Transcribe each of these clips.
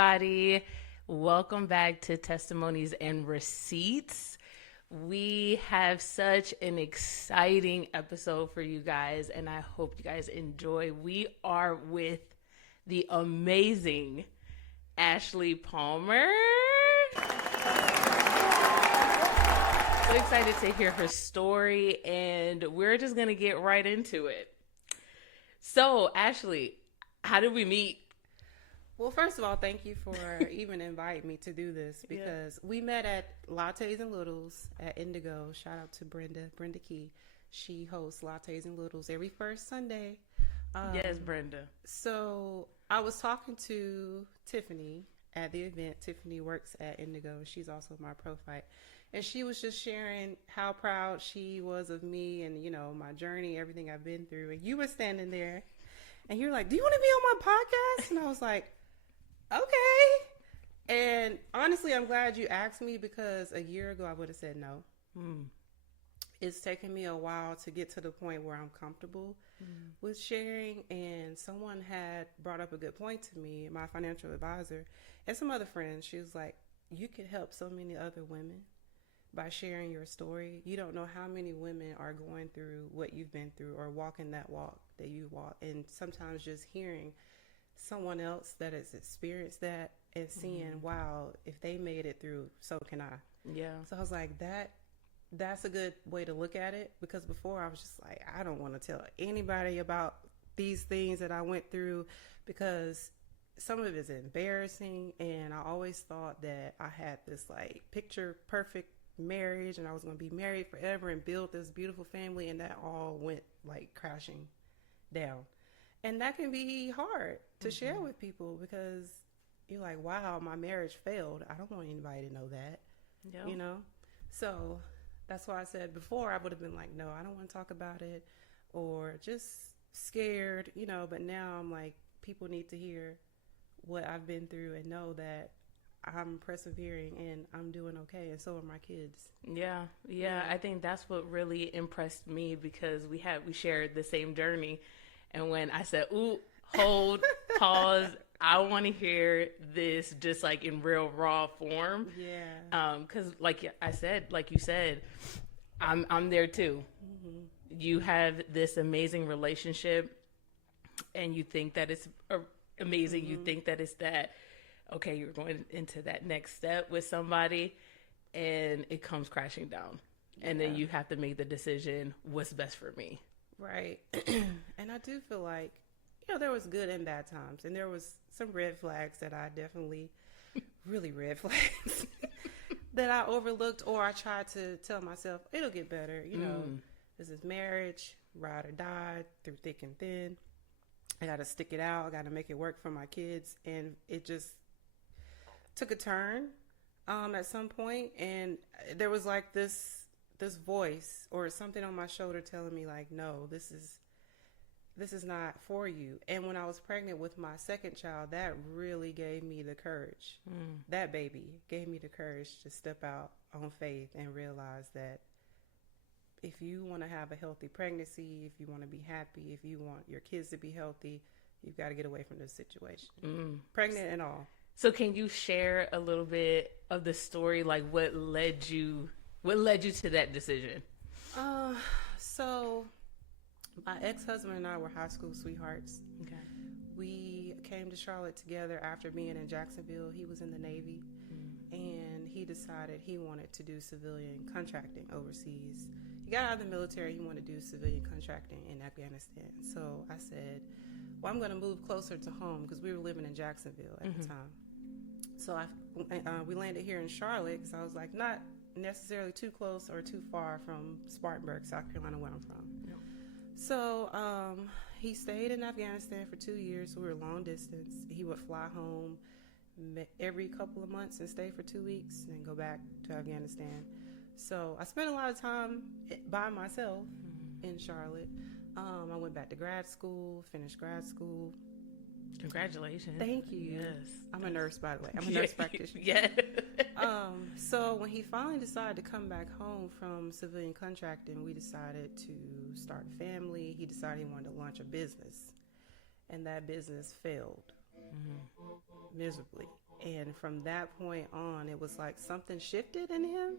everybody. Welcome back to Testimonies and Receipts. We have such an exciting episode for you guys, and I hope you guys enjoy. We are with the amazing Ashley Palmer. So excited to hear her story, and we're just going to get right into it. So, Ashley, how did we meet? Well, first of all, thank you for even inviting me to do this because we met at Lattes and Littles at Indigo. Shout out to Brenda Key. She hosts Lattes and Littles every first Sunday. Yes, Brenda. So I was talking to Tiffany at the event. Tiffany works at Indigo. She's also my profile. And she was just sharing how proud she was of me and, you know, my journey, everything I've been through. And you were standing there and you're like, do you want to be on my podcast? And I was like, okay. And honestly, I'm glad you asked me because a year ago I would have said no. It's taken me a while to get to the point where I'm comfortable with sharing. And someone had brought up a good point to me, my financial advisor, and some other friends. She was like, you could help so many other women by sharing your story. You don't know how many women are going through what you've been through or walking that walk that you walk. And sometimes just hearing someone else that has experienced that and seeing, wow, if they made it through, so can I. Yeah. So I was like, that's a good way to look at it, because before I was just like, I don't want to tell anybody about these things that I went through because some of it is embarrassing. And I always thought that I had this like picture perfect marriage and I was going to be married forever and build this beautiful family, and that all went like crashing down. And that can be hard to share with people because you're like, wow, my marriage failed. I don't want anybody to know that, you know? So that's why I said before I would have been like, no, I don't want to talk about it or just scared, you know, but now I'm like, people need to hear what I've been through and know that I'm persevering and I'm doing okay, and so are my kids. Yeah. I think that's what really impressed me because we shared the same journey. And when I said, ooh, hold, pause, I want to hear this just like in real raw form. Yeah. Because like you said, I'm there too. You have this amazing relationship and you think that it's amazing. You think that it's that, okay, you're going into that next step with somebody and it comes crashing down. And then you have to make the decision, what's best for me. Right. And I do feel like, you know, there was good and bad times. And there was some red flags that I definitely, really red flags, that I overlooked, or I tried to tell myself, it'll get better. You know, this is marriage, ride or die, through thick and thin. I got to stick it out. I got to make it work for my kids. And it just took a turn at some point. And there was like this voice or something on my shoulder telling me like, no, this is not for you. And when I was pregnant with my second child, that really gave me the courage. That baby gave me the courage to step out on faith and realize that if you want to have a healthy pregnancy, if you want to be happy, if you want your kids to be healthy, you've got to get away from this situation. Pregnant and all. So can you share a little bit of the story, like what led you to that decision? So my ex-husband and I were high school sweethearts. Okay. We came to Charlotte together after being in Jacksonville. He was in the Navy, and he decided he wanted to do civilian contracting overseas. He got out of the military. He wanted to do civilian contracting in Afghanistan. So I said, well, I'm going to move closer to home because we were living in Jacksonville at the time. So we landed here in Charlotte because I was like, not necessarily too close or too far from Spartanburg, South Carolina, where I'm from. Yeah. So he stayed in Afghanistan for 2 years. So we were long distance. He would fly home every couple of months and stay for 2 weeks and then go back to Afghanistan. So I spent a lot of time by myself in Charlotte. I went back to grad school, finished grad school. Congratulations. Thank you. Yes. I'm a nurse, by the way. I'm a nurse practitioner. Yeah. So when he finally decided to come back home from civilian contracting, we decided to start a family. He decided he wanted to launch a business, and that business failed. miserably. And from that point on, it was like something shifted in him.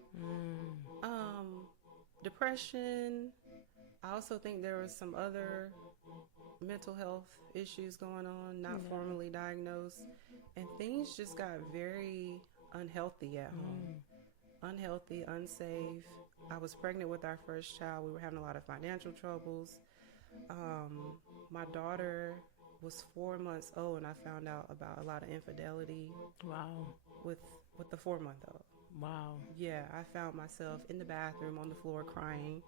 Depression. I also think there was some other mental health issues going on, not formally diagnosed. And things just got very unhealthy at home. Unhealthy, unsafe. I was pregnant with our first child. We were having a lot of financial troubles. My daughter was 4 months old, and I found out about a lot of infidelity. Wow. With the 4-month-old. Wow. Yeah, I found myself in the bathroom on the floor crying.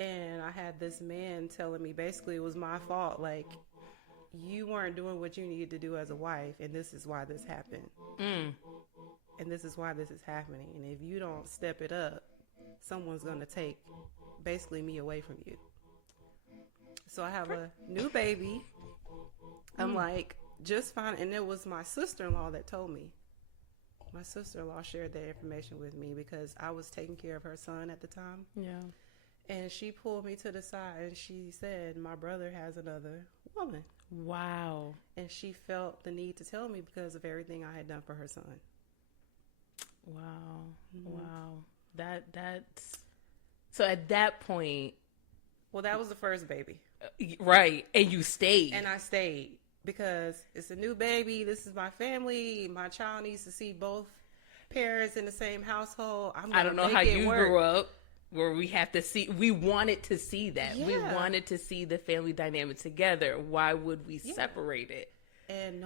And I had this man telling me basically it was my fault. Like, you weren't doing what you needed to do as a wife, and this is why this happened. And this is why this is happening. And if you don't step it up, someone's going to take basically me away from you. So I have a new baby. I'm like, just fine. And it was my sister-in-law that told me. My sister-in-law shared that information with me because I was taking care of her son at the time. Yeah. And she pulled me to the side and she said, my brother has another woman. Wow. And she felt the need to tell me because of everything I had done for her son. Wow. Wow. That's so at that point. Well, that was the first baby. Right. And you stayed. And I stayed because it's a new baby. This is my family. My child needs to see both parents in the same household. I don't know how you grew up where we wanted to see that. Yeah. We wanted to see the family dynamic together. Why would we separate it? And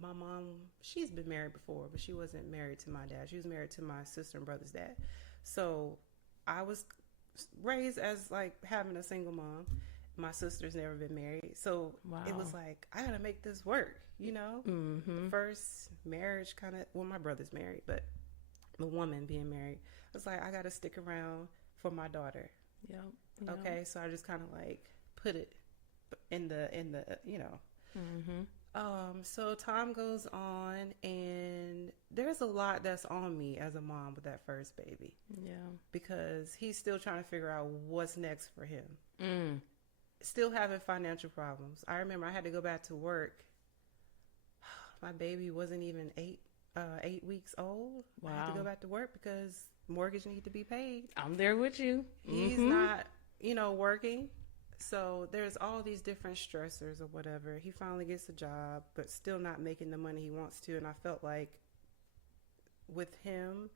my mom, she's been married before, but she wasn't married to my dad. She was married to my sister and brother's dad. So I was raised as like having a single mom. My sister's never been married. So It was like, I got to make this work, you know? The first marriage my brother's married, but the woman being married, I was like, I got to stick around for my daughter. Yep. Okay. So I just kind of like put it in the, you know. So time goes on and there's a lot that's on me as a mom with that first baby. Yeah. Because he's still trying to figure out what's next for him. Still having financial problems. I remember I had to go back to work. My baby wasn't even 8 weeks old. Wow. I had to go back to work because mortgage needed to be paid. I'm there with you. He's not, working. So there's all these different stressors or whatever. He finally gets a job, but still not making the money he wants to. And I felt like with him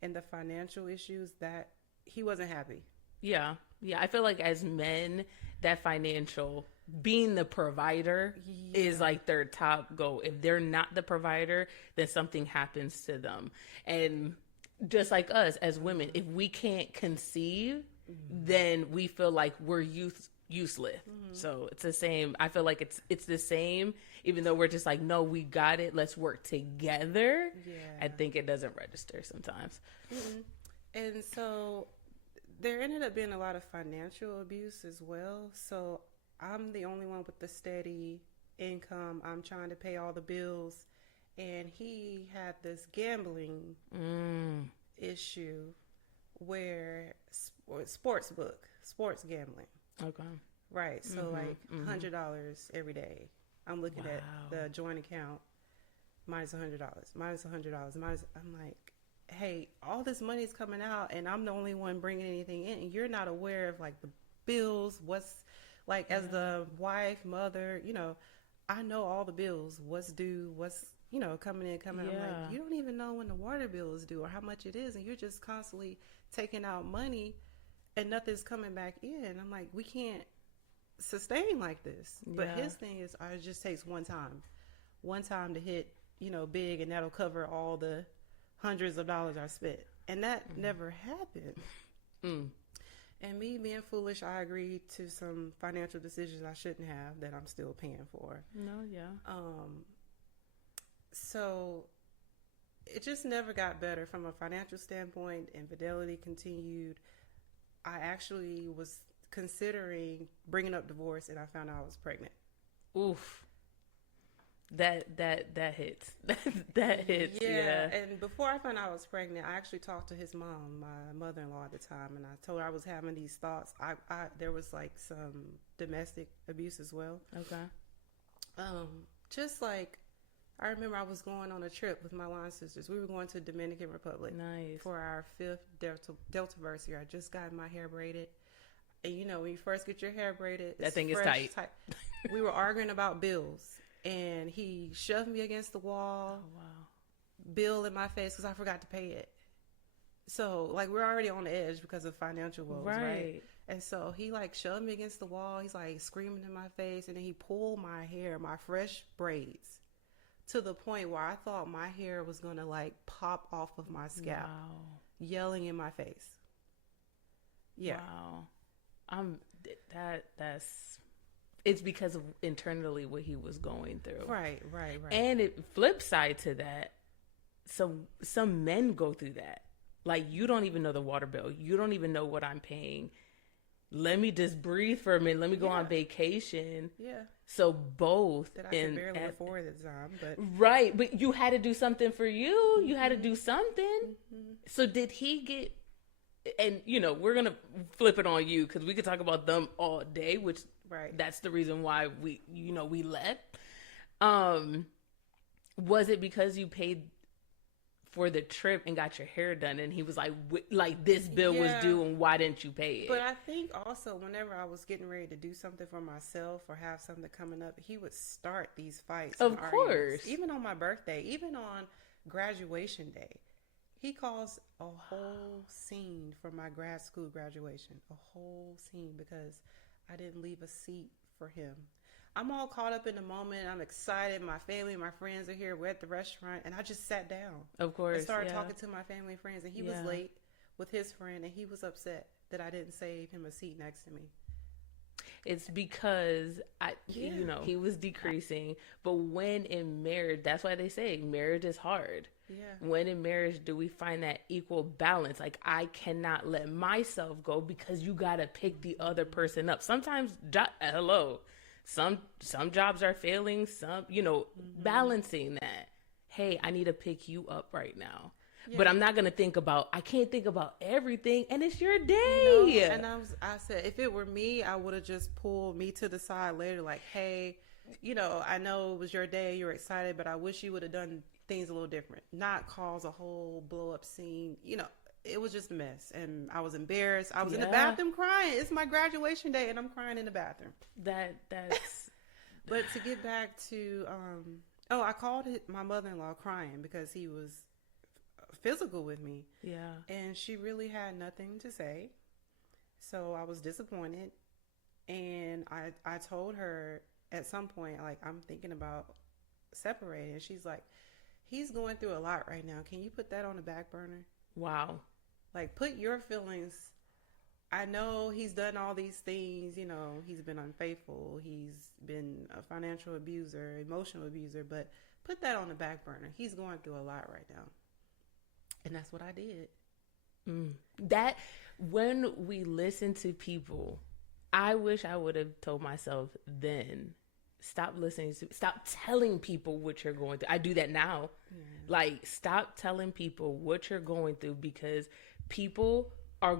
and the financial issues that he wasn't happy. Yeah. Yeah. I feel like as men, that financial, being the provider is like their top goal. If they're not the provider, then something happens to them. And just like us as women, if we can't conceive, then we feel like we're useless. So it's the same. I feel like it's the same, even though we're just like, no, we got it. Let's work together. Yeah. I think it doesn't register sometimes. And so there ended up being a lot of financial abuse as well. So I'm the only one with the steady income. I'm trying to pay all the bills. And he had this gambling issue where sports gambling. Okay. Right. So like $100 every day. I'm looking at the joint account, minus $100, minus $100, minus. I'm like, hey, all this money's coming out, and I'm the only one bringing anything in, and you're not aware of like the bills. What's like as the wife, mother, I know all the bills. What's due? What's coming in. I'm like, you don't even know when the water bill is due or how much it is, and you're just constantly taking out money, and nothing's coming back in. I'm like, we can't sustain like this. But his thing is, it just takes one time to hit, big, and that'll cover all the hundreds of dollars I spent. And that never happened. And me being foolish, I agreed to some financial decisions I shouldn't have that I'm still paying for. No, yeah. So it just never got better from a financial standpoint. Infidelity continued. I actually was considering bringing up divorce, and I found out I was pregnant. Oof. That hits. that hits. Yeah. And before I found out I was pregnant, I actually talked to his mom, my mother-in-law at the time, and I told her I was having these thoughts. There was like some domestic abuse as well. Okay. just like, I remember I was going on a trip with my line sisters. We were going to Dominican Republic. Nice. For our 5th Deltaverse year. I just got my hair braided. And you know, when you first get your hair braided, that thing is tight. We were arguing about bills. And he shoved me against the wall. Oh, wow. Bill in my face because I forgot to pay it. So, like, we're already on the edge because of financial woes, right? And so he, like, shoved me against the wall. He's, like, screaming in my face. And then he pulled my hair, my fresh braids, to the point where I thought my hair was going to, like, pop off of my scalp. Wow. Yelling in my face. Yeah. Wow. That's... It's because of internally what he was going through. Right. And it flip side to that, some men go through that. Like, you don't even know the water bill. You don't even know what I'm paying. Let me just breathe for a minute. Let me go on vacation. Yeah. So both. That I could barely afford at the time. But. Right. But you had to do something for you. You had to do something. Mm-hmm. So did he get... And, you know, we're going to flip it on you because we could talk about them all day, which... Right. That's the reason why we left. Was it because you paid for the trip and got your hair done and he was like this bill was due and why didn't you pay it? But I think also whenever I was getting ready to do something for myself or have something coming up, he would start these fights. Of course. Even on my birthday, even on graduation day. He caused a whole scene for my grad school graduation. A whole scene because I didn't leave a seat for him. I'm all caught up in the moment. I'm excited. My family and my friends are here. We're at the restaurant. And I just sat down. Of course. And started talking to my family and friends. And he was late with his friend. And he was upset that I didn't save him a seat next to me. It's because he was decreasing. But when in marriage, that's why they say marriage is hard. Yeah. When in marriage do we find that equal balance? Like, I cannot let myself go because you got to pick the other person up. Sometimes, some jobs are failing, some, balancing that. Hey, I need to pick you up right now. Yeah. But I'm not going to I can't think about everything, and it's your day. And I said, if it were me, I would have just pulled me to the side later, like, hey, I know it was your day, you're excited, but I wish you would have done things a little different, not cause a whole blow up scene. It was just a mess, and I was embarrassed. I was in the bathroom crying. It's my graduation day, and I'm crying in the bathroom. That's. But to get back to, I called my mother-in-law crying because he was physical with me. Yeah. And she really had nothing to say. So I was disappointed. And I told her at some point, like, I'm thinking about separating. She's like, he's going through a lot right now. Can you put that on the back burner? Wow. Like, put your feelings. I know he's done all these things. He's been unfaithful. He's been a financial abuser, emotional abuser. But put that on the back burner. He's going through a lot right now. And that's what I did. That, when we listen to people, I wish I would have told myself then, stop telling people what you're going through. I do that now. Like, stop telling people what you're going through because people are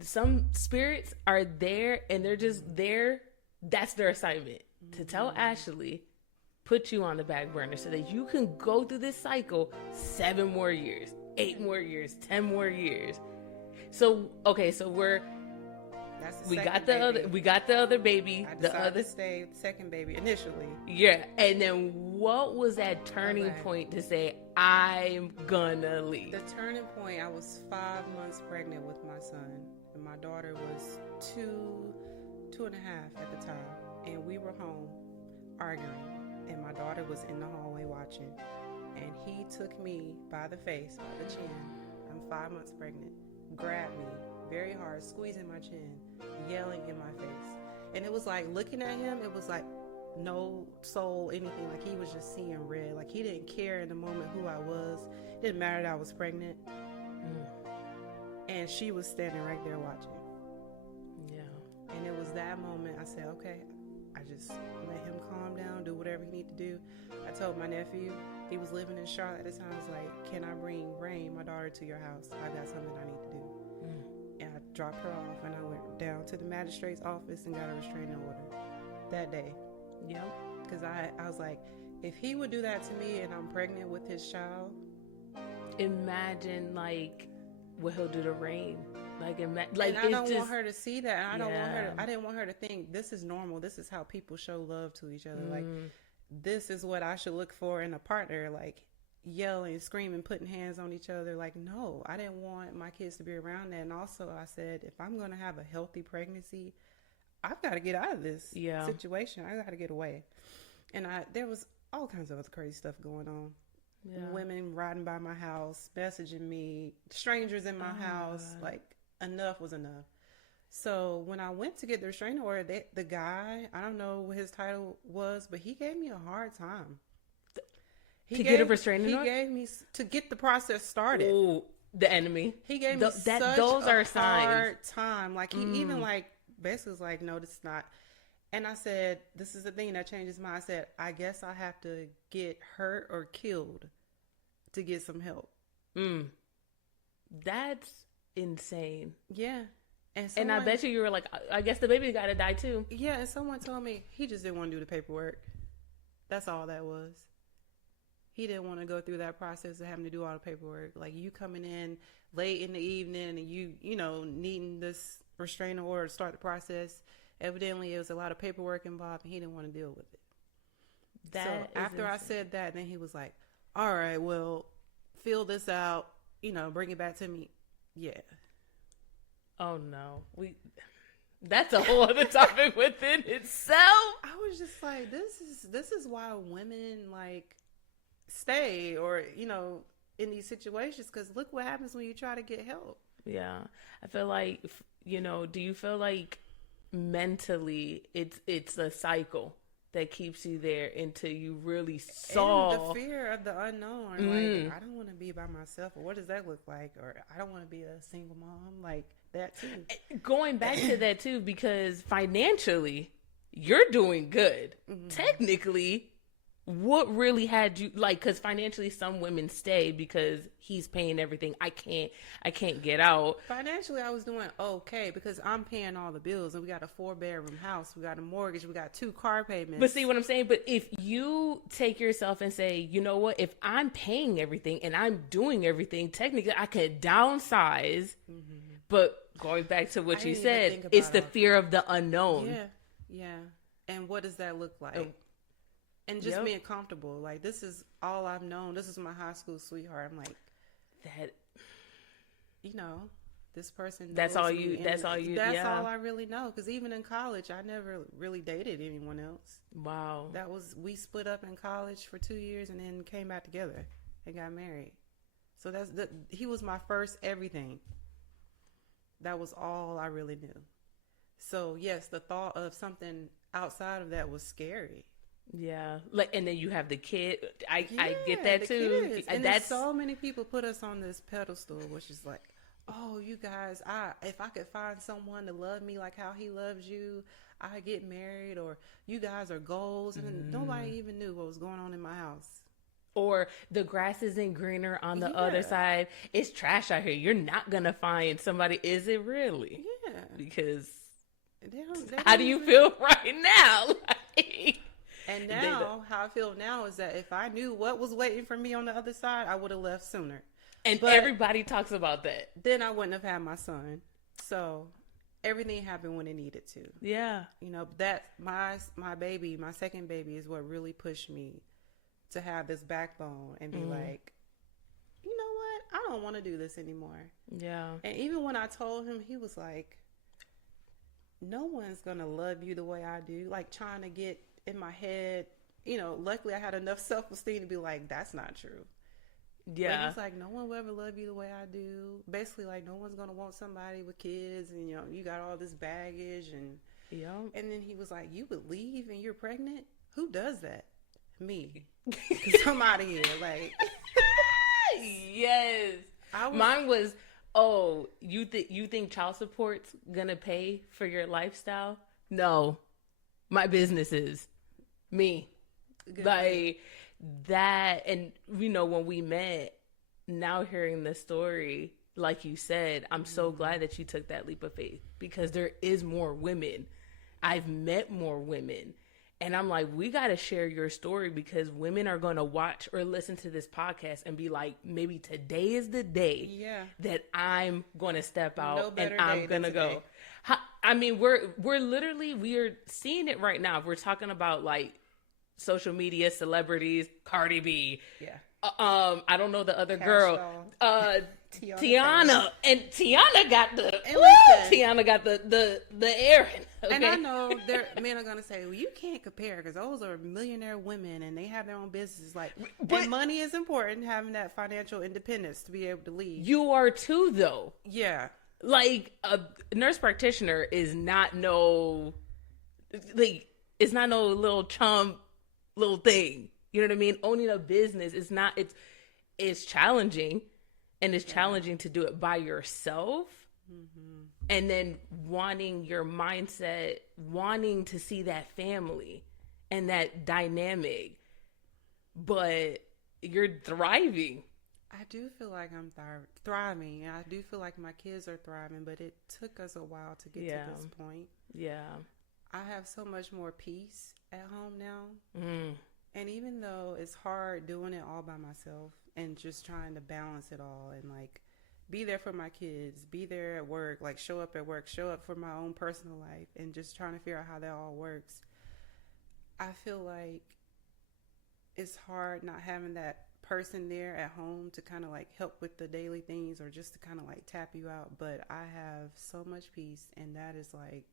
some spirits are there and they're just there. That's their assignment, to tell Ashley, put you on the back burner so that you can go through this cycle 7 more years, 8 more years, 10 more years. So, okay, so we got the other baby. I decided to stay with the second baby initially. Yeah, and then what was that turning point to say, I'm gonna leave? The turning point, I was 5 months pregnant with my son, and my daughter was 2.5 at the time, and we were home arguing, and my daughter was in the hallway watching, and he took me by the face, by the chin. I'm 5 months pregnant. Grabbed me very hard, squeezing my chin, yelling in my face. And it was like, looking at him, it was like no soul, anything. Like, he was just seeing red. Like, he didn't care in the moment who I was. It didn't matter that I was pregnant. And she was standing right there watching. Yeah. And it was that moment I said, okay, I just let him calm down, do whatever he need to do. I told my nephew, he was living in Charlotte at the time, I was like, can I bring Rain, my daughter, to your house? I got something I need to do. And I dropped her off and I went down to the magistrate's office and got a restraining order that day. Yep. Because I was like, if he would do that to me and I'm pregnant with his child. Imagine, like, what he'll do to Rain. Like, and I don't want her to see that. And I didn't want her to think this is normal. This is how people show love to each other. Like, this is what I should look for in a partner. Like, yelling, screaming, putting hands on each other. Like, no, I didn't want my kids to be around that. And also I said, if I'm going to have a healthy pregnancy, I've got to get out of this situation. I got to get away. And there was all kinds of other crazy stuff going on. Yeah. Women riding by my house, messaging me, strangers in my house. God. Like, enough was enough. So when I went to get the restraining order, the guy, I don't know what his title was, but he gave me a hard time. Get a restraining order? He gave me, to get the process started. Ooh, the enemy. He gave me those are hard time. Like, he even, like, basically was like, no, this is not. And I said, this is the thing that changes my. I said, I guess I have to get hurt or killed to get some help. That's insane. Yeah. And I bet you were like, I guess the baby got to die too. Yeah, and someone told me he just didn't want to do the paperwork. That's all that was. He didn't want to go through that process of having to do all the paperwork. Like, you coming in late in the evening and you know, needing this restraining order to start the process. Evidently, it was a lot of paperwork involved, and he didn't want to deal with it. So after I said that, then he was like, all right, well, fill this out, you know, bring it back to me. Yeah. Oh, no. That's a whole other topic within itself. I was just like, this is why women, like, stay or, you know, in these situations, because look what happens when you try to get help. Yeah. I feel like, you know, do you feel like mentally it's a cycle that keeps you there until you really saw and the fear of the unknown? Like, I don't want to be by myself, or what does that look like, or I don't want to be a single mom, like that too. Going back to that too, because financially you're doing good. Technically, what really had you, like, because financially some women stay because he's paying everything. I can't get out. Financially, I was doing okay because I'm paying all the bills, and we got a 4-bedroom house, we got a mortgage, we got 2 car payments. But see what I'm saying? But if you take yourself and say, you know what, if I'm paying everything and I'm doing everything, technically I could downsize. But going back to what you said, it's the fear of the unknown. Yeah. And what does that look like? And just being comfortable. Like, this is all I've known. This is my high school sweetheart. I'm like, that, you know, this person knows That's all me, you. That's all I really know. Because even in college, I never really dated anyone else. Wow. We split up in college for 2 years and then came back together and got married. So he was my first everything. That was all I really knew. So yes, the thought of something outside of that was scary. Yeah, like, and then you have the kid. I get that too. Kids. And that's so many people put us on this pedestal, which is like, oh, you guys, if I could find someone to love me like how he loves you, I get married, or you guys are goals, and nobody even knew what was going on in my house. Or the grass isn't greener on the other side. It's trash out here. You're not gonna find somebody. Is it really? Yeah, because they how do you feel right now? And now, how I feel now is that if I knew what was waiting for me on the other side, I would have left sooner. And everybody talks about that. Then I wouldn't have had my son. So everything happened when it needed to. Yeah. You know, that my baby, my second baby, is what really pushed me to have this backbone and be like, you know what? I don't want to do this anymore. Yeah. And even when I told him, he was like, no one's going to love you the way I do. Like, trying to get in my head, you know, luckily I had enough self-esteem to be like, that's not true. Yeah. But he's like, no one will ever love you the way I do. Basically, like, no one's going to want somebody with kids, and, you know, you got all this baggage. And and then he was like, you would leave and you're pregnant? Who does that? Me. Because I'm out of here. Like, yes. Mine was, oh, you think child support's gonna pay for your lifestyle? No. My business is me. Good. Like that. And, you know, when we met, now hearing the story, like you said, I'm so glad that you took that leap of faith, because there is more women. I've met more women, And I'm like, we got to share your story because women are going to watch or listen to this podcast and be like, maybe today is the day that I'm going to step out and I'm going to go. I mean, we're literally, we are seeing it right now. We're talking about like social media, celebrities, Cardi B. Yeah. I don't know the other girl. Tiana. And Tiana got the airing. Okay? And I know men are going to say, well, you can't compare because those are millionaire women and they have their own businesses. Like, but money is important, having that financial independence to be able to leave. You are too, though. Yeah. Like, a nurse practitioner is not it's not no little chump little thing. You know what I mean? Owning a business is not, it's challenging, and it's challenging to do it by yourself. Mm-hmm. And then wanting your mindset, wanting to see that family and that dynamic, but you're thriving. I do feel like I'm thriving. I do feel like my kids are thriving, but it took us a while to get to this point. Yeah. I have so much more peace at home now. Mm. And even though it's hard doing it all by myself and just trying to balance it all and like be there for my kids, be there at work, like show up at work, show up for my own personal life, and just trying to figure out how that all works. I feel like it's hard not having that person there at home to kind of like help with the daily things or just to kind of like tap you out. But I have so much peace, and that is like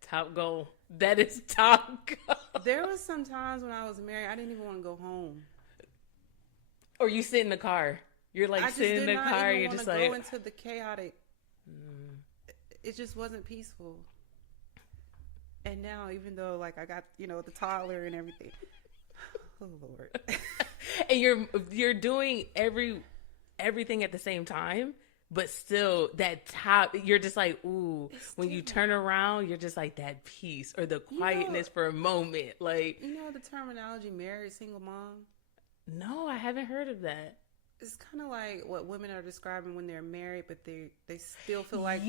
top goal. That is top goal. There was some times when I was married, I didn't even want to go home. Or you sit in the car. You're like sitting in the car. You're just like go into the chaotic. It just wasn't peaceful. And now, even though like I got the toddler and everything, oh Lord, and you're doing everything at the same time. But still, that top, you're just like, ooh, when you turn around, you're just like that peace or the quietness for a moment. Like, the terminology married single mom? No, I haven't heard of that. It's kind of like what women are describing when they're married, but they still feel like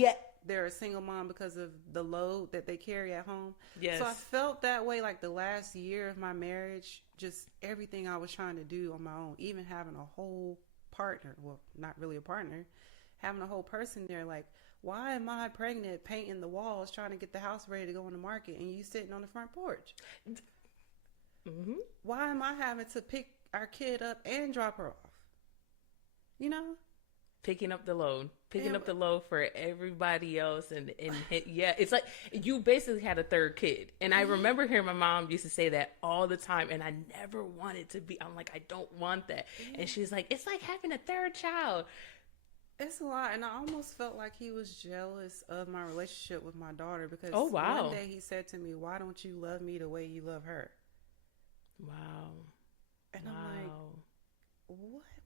they're a single mom because of the load that they carry at home. Yes. So I felt that way like the last year of my marriage, just everything I was trying to do on my own, even having a whole partner, well, not really a partner, having a whole person there, like, why am I pregnant, painting the walls, trying to get the house ready to go on the market, and you sitting on the front porch? Mm-hmm. Why am I having to pick our kid up and drop her off? Picking up the load for everybody else, and it's like you basically had a third kid. And I remember hearing my mom used to say that all the time, and I never wanted to be. I'm like, I don't want that. And she's like, it's like having a third child. It's a lot, and I almost felt like he was jealous of my relationship with my daughter because one day he said to me, "Why don't you love me the way you love her?" Wow. And I'm like,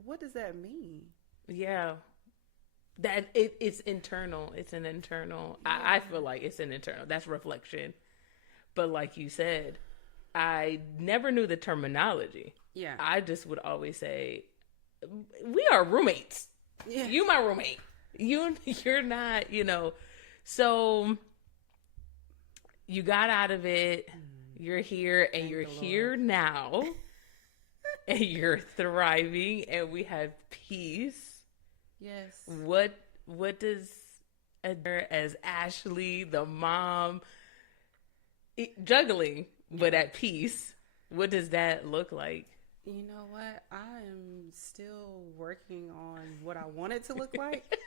what does that mean? Yeah. That it's internal. It's an internal. Yeah. I feel like it's an internal. That's reflection. But like you said, I never knew the terminology. Yeah. I just would always say, we are roommates. Yeah. You my roommate. You're not, So you got out of it. You're here and Thank you're the here Lord. now. And you're thriving and we have peace. Yes. What does as Ashley, the mom, juggling but at peace, what does that look like? You know what? I am still working on what I want it to look like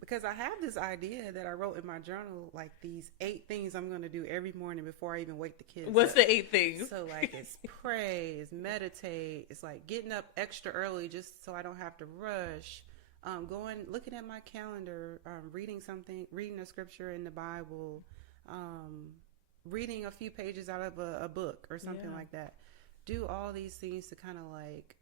because I have this idea that I wrote in my journal, like these 8 things I'm going to do every morning before I even wake the kids What's up. The 8 things? So like it's pray, it's meditate, it's like getting up extra early just so I don't have to rush. Looking at my calendar, reading a scripture in the Bible, reading a few pages out of a book or something like that. Do all these things to kind of like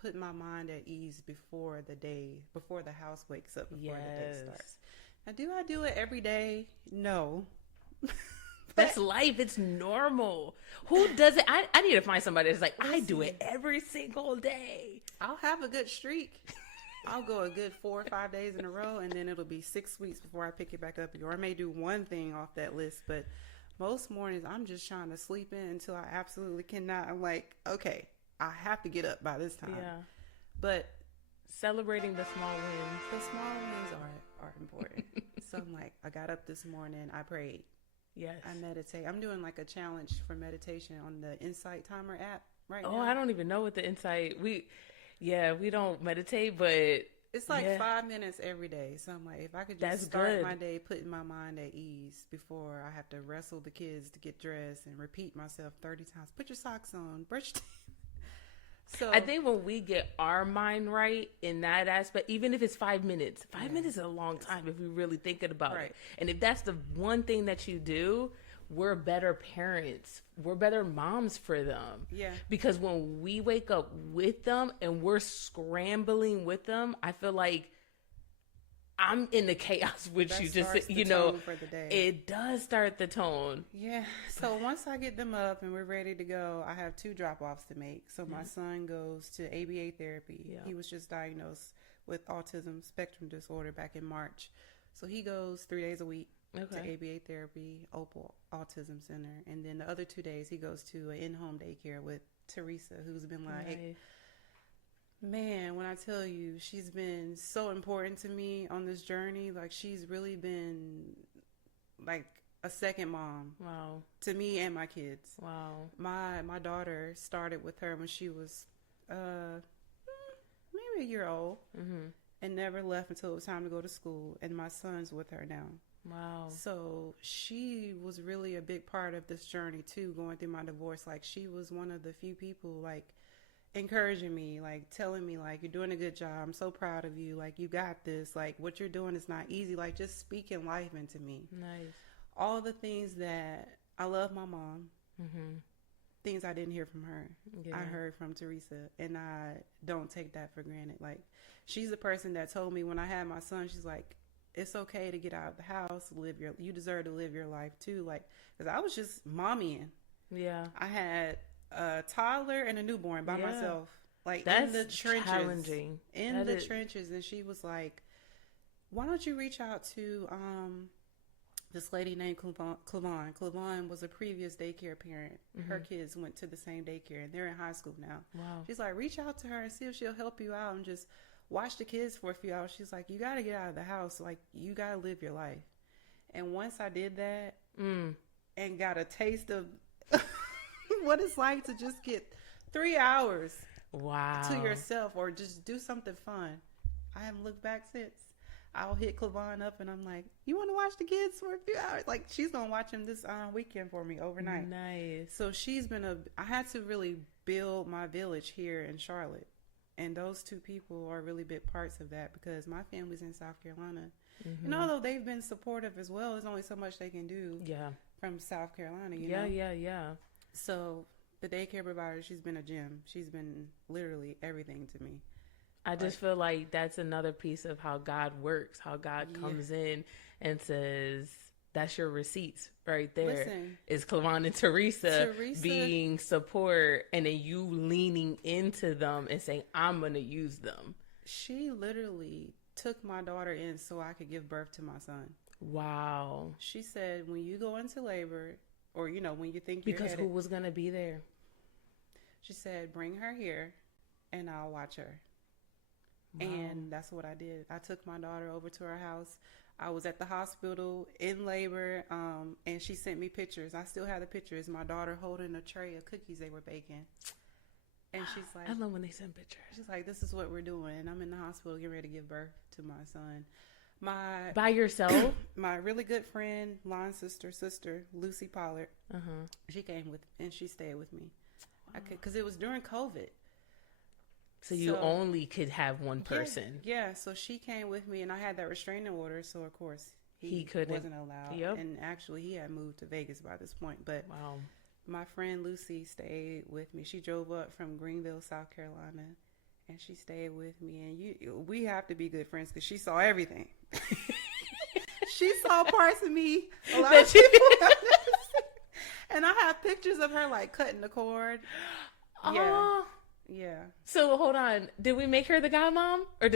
put my mind at ease before the house wakes up, before the day starts. Now, do I do it every day? No. That's life. It's normal. Who does it? I need to find somebody that's like, I do it every single day. I'll have a good streak. I'll go a good 4 or 5 days in a row, and then it'll be 6 weeks before I pick it back up. Or I may do one thing off that list, but most mornings I'm just trying to sleep in until I absolutely cannot. I'm like, okay, I have to get up by this time. Yeah. But celebrating the small wins. The small wins are important. So I'm like, I got up this morning, I prayed. Yes. I meditate. I'm doing like a challenge for meditation on the Insight Timer app right now. Oh, I don't even know what the Insight. We don't meditate, but it's like 5 minutes every day. So I'm like, if I could just start my day putting my mind at ease before I have to wrestle the kids to get dressed and repeat myself 30 times. Put your socks on, brush your teeth. So I think when we get our mind right in that aspect, even if it's 5 minutes, 5 minutes is a long time if we really thinking about it. And if that's the one thing that you do, we're better parents. We're better moms for them. Yeah. Because when we wake up with them and we're scrambling with them, I feel like I'm in the chaos with that you. Just, for the day. It does start the tone. Yeah. So once I get them up and we're ready to go, I have 2 drop-offs to make. So my son goes to ABA therapy. Yeah. He was just diagnosed with autism spectrum disorder back in March. So he goes 3 days a week to ABA therapy, Opal Autism Center. And then the other 2 days he goes to an in-home daycare with Teresa, who's been like... Man, when I tell you, she's been so important to me on this journey. Like, she's really been like a second mom. Wow. To me and my kids. Wow. My daughter started with her when she was maybe a year old, and never left until it was time to go to school. And my son's with her now. Wow. So she was really a big part of this journey too, going through my divorce. Like, she was one of the few people like encouraging me, like telling me like, you're doing a good job, I'm so proud of you, like you got this, like what you're doing is not easy, like just speaking life into me. Nice. All the things that I love my mom, things I didn't hear from her, I heard from Teresa, and I don't take that for granted. Like, she's the person that told me when I had my son, she's like, it's okay to get out of the house, you deserve to live your life too. Like, because I was just mommying. Yeah. I had a toddler and a newborn by myself, like that's in the trenches, challenging. Trenches. And she was like, why don't you reach out to this lady named Clavon. Clavon was a previous daycare parent. Her kids went to the same daycare and they're in high school now. Wow. She's like, reach out to her and see if she'll help you out and just watch the kids for a few hours. She's like, you got to get out of the house, like you got to live your life. And once I did that and got a taste of what it's like to just get 3 hours to yourself or just do something fun, I haven't looked back since. I'll hit Clavon up and I'm like, you want to watch the kids for a few hours? Like, she's going to watch them this weekend for me overnight. Nice. So she's been I had to really build my village here in Charlotte. And those 2 people are really big parts of that because my family's in South Carolina. And although they've been supportive as well, there's only so much they can do from South Carolina, you know? Yeah. So the daycare provider, she's been a gem. She's been literally everything to me. I just feel like that's another piece of how God works, how God comes in and says, that's your receipts right there. Listen, is Clavon and Teresa being support and then you leaning into them and saying, I'm going to use them. She literally took my daughter in so I could give birth to my son. Wow. She said, when you go into labor, or, you know, when you think you're because headed, who was going to be there? She said, bring her here and I'll watch her. Wow. And that's what I did. I took my daughter over to her house. I was at the hospital in labor, and she sent me pictures. I still have the pictures. My daughter holding a tray of cookies they were baking. And she's like, I love when they send pictures. She's like, this is what we're doing. And I'm in the hospital getting ready to give birth to my son. By yourself? My really good friend, Lon's sister, Lucy Pollard, she came with, and she stayed with me. Wow. Because it was during COVID. So you only could have one person. Yeah, so she came with me, and I had that restraining order, so of course he wasn't allowed. Yep. And actually, he had moved to Vegas by this point. But my friend Lucy stayed with me. She drove up from Greenville, South Carolina, and she stayed with me. And we have to be good friends because she saw everything. She saw parts of me a lot of people have never seen. And I have pictures of her like cutting the cord. Yeah. Yeah. So hold on. Did we make her the godmom, or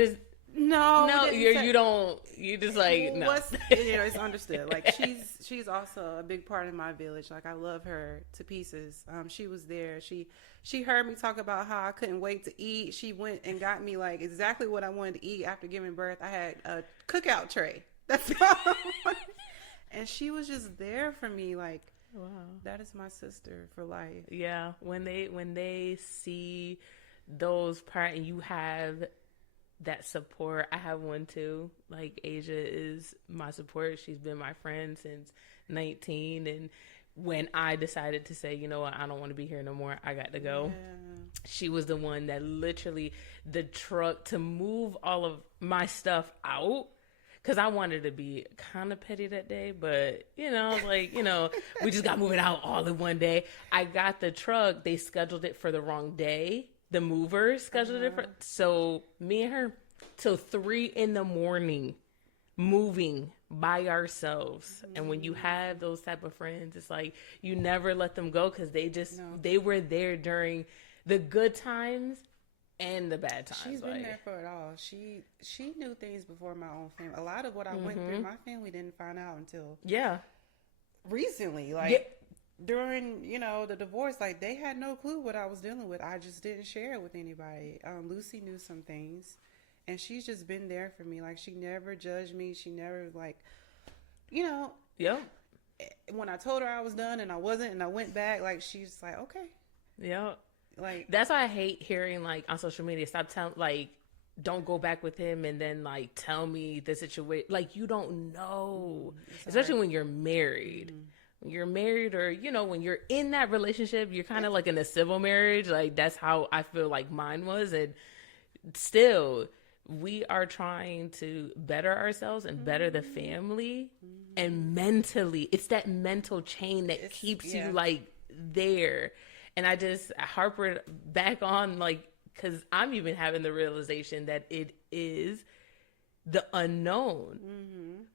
No, No, didn't you say- you don't. You just like no. What's it's understood. Like she's also a big part of my village. Like I love her to pieces. She was there. She heard me talk about how I couldn't wait to eat. She went and got me like exactly what I wanted to eat after giving birth. I had a cookout tray. That's all. And she was just there for me. Like, Wow. that is my sister for life. Yeah, when they see those part and you have that support. I have one too. Like Asia is my support. She's been my friend since 19, and when I decided to say, you know what, I don't want to be here no more, I got to go. Yeah. She was the one that literally the truck to move all of my stuff out. Because I wanted to be kind of petty that day, but, like, we just got moving out all in one day. I got the truck. They scheduled it for the wrong day. The movers scheduled it for. So me and her till 3 a.m. moving by ourselves. And when you have those type of friends, it's like you never let them go because they were there during the good times and the bad times. She's been there for it all. She knew things before my own family. A lot of what I went through, my family didn't find out until recently. Like during, the divorce, like they had no clue what I was dealing with. I just didn't share it with anybody. Lucy knew some things, and she's just been there for me. Like she never judged me. She never when I told her I was done and I wasn't, and I went back, like she's like, okay. Yeah. Like that's why I hate hearing like on social media, stop telling like don't go back with him and then like tell me the situation. Like you don't know, especially when you're married. When you're married, or when you're in that relationship, you're kind of like in a civil marriage. Like that's how I feel like mine was, and still we are trying to better ourselves and better the family and mentally. It's that mental chain that keeps you like there. And I just harper back on, like, because I'm even having the realization that it is the unknown.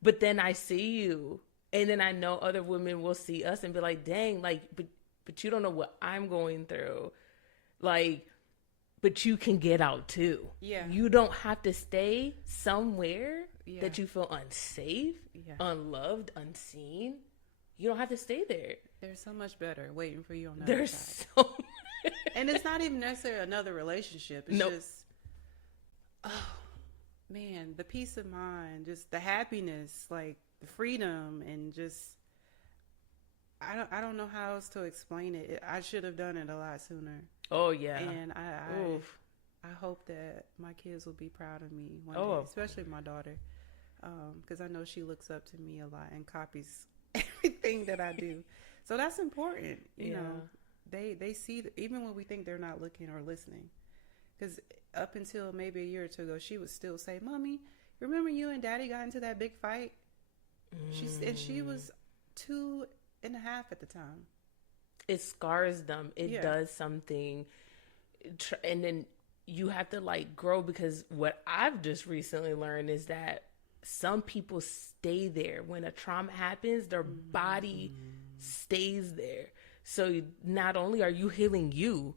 But then I see you, and then I know other women will see us and be like, dang, like, but you don't know what I'm going through. Like, but you can get out too. Yeah. You don't have to stay somewhere that you feel unsafe, unloved, unseen. You don't have to stay there. There's so much better waiting for you on the other There's side. so And it's not even necessarily another relationship. It's just, oh, man, the peace of mind, just the happiness, like the freedom, and just, I don't know how else to explain it. I should have done it a lot sooner. Oh, yeah. And I hope that my kids will be proud of me one day, especially my daughter, because I know she looks up to me a lot and copies everything that I do. So that's important. You know, they see, even when we think they're not looking or listening. Because up until maybe a year or two ago, she would still say, Mommy, remember you and Daddy got into that big fight? She was 2.5 at the time. It scars them. It does something. And then you have to like grow, because what I've just recently learned is that some people stay there. When a trauma happens, their body stays there. So not only are you healing you,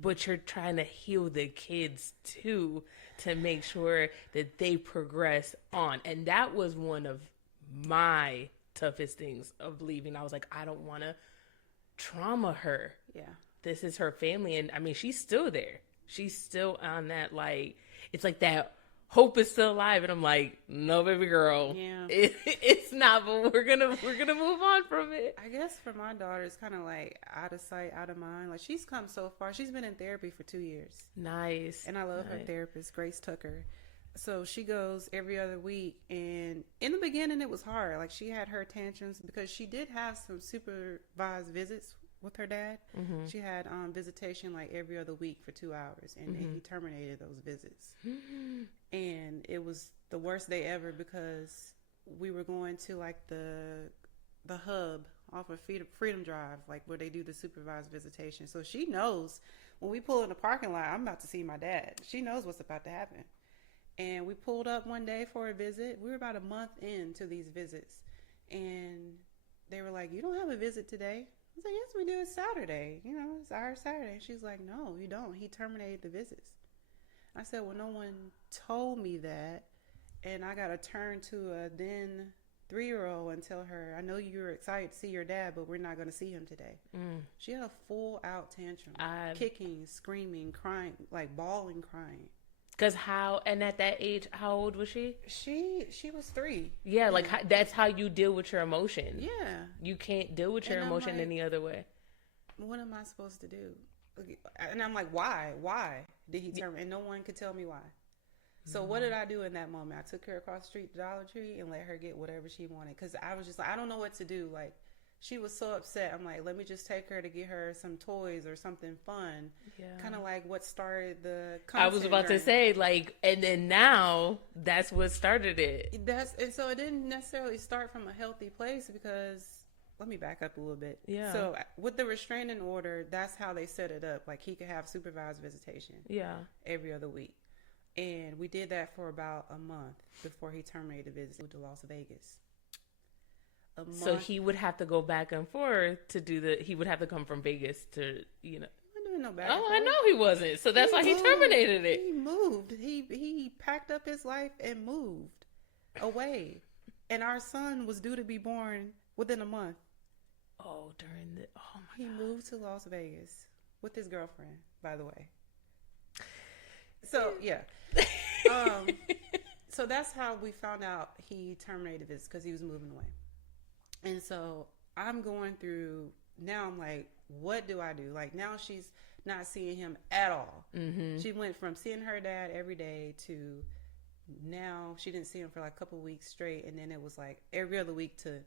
but you're trying to heal the kids too, to make sure that they progress on. And that was one of my toughest things of leaving. I was like, I don't want to trauma her. Yeah. This is her family. And I mean, she's still there. She's still on that, like, it's like that hope is still alive, and I'm like, no, baby girl, it's not. But we're gonna move on from it. I guess for my daughter, it's kind of like out of sight, out of mind. Like she's come so far. She's been in therapy for 2 years. Nice. And I love her therapist, Grace Tucker. So she goes every other week, and in the beginning, it was hard. Like she had her tantrums because she did have some supervised visits with her dad. She had visitation like every other week for 2 hours, and he terminated those visits. And it was the worst day ever, because we were going to like the hub off of Freedom Drive, like where they do the supervised visitation. So she knows when we pull in the parking lot, I'm about to see my dad. She knows what's about to happen. And we pulled up one day for a visit. We were about a month into these visits, and they were like, "You don't have a visit today." I was like, "Yes, we do. It's Saturday. It's our Saturday." She's like, "No, you don't. He terminated the visits." I said, well, no one told me that. And I got to turn to a then 3-year-old and tell her, I know you're excited to see your dad, but we're not going to see him today. She had a full out tantrum, kicking, screaming, crying, like bawling, crying. Because and at that age, how old was she? She was 3. Yeah, like that's how you deal with your emotion. Yeah. You can't deal with your emotion any other way. What am I supposed to do? And I'm like, why? Why did he turn? And no one could tell me why. So what did I do in that moment? I took her across the street to Dollar Tree and let her get whatever she wanted. Because I was just like, I don't know what to do. Like, she was so upset. I'm like, let me just take her to get her some toys or something fun. Yeah. Kind of like what started the I was about to say, like, and then now that's what started it. And so it didn't necessarily start from a healthy place because, let me back up a little bit. Yeah. So with the restraining order, that's how they set it up. Like, he could have supervised visitation. Yeah. Every other week. And we did that for about a month before he terminated the visit to Las Vegas. So he would have to go back and forth to do he would have to come from Vegas to, you know. No back I know he wasn't. So that's why he terminated it. He moved. He packed up his life and moved away. And our son was due to be born within a month. Oh my God. He moved to Las Vegas with his girlfriend, by the way. So, yeah. So that's how we found out he terminated this, because he was moving away. And so I'm going through, now I'm like, what do I do? Like, now she's not seeing him at all. Mm-hmm. She went from seeing her dad every day to now she didn't see him for like a couple of weeks straight. And then it was like every other week to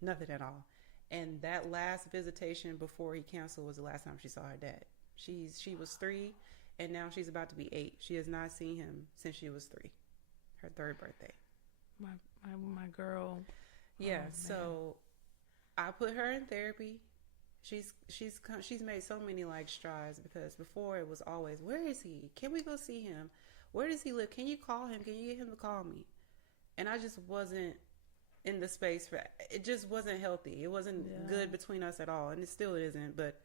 nothing at all. And that last visitation before he canceled was the last time she saw her dad. She was 3, and now she's about to be 8. She has not seen him since she was 3, her 3rd birthday. My girl. Yeah. So I put her in therapy. She's made so many like strides, because before it was always, where is he? Can we go see him? Where does he live? Can you call him? Can you get him to call me? And I just wasn't in the space for it. Just wasn't healthy. It wasn't good between us at all, and it still isn't. But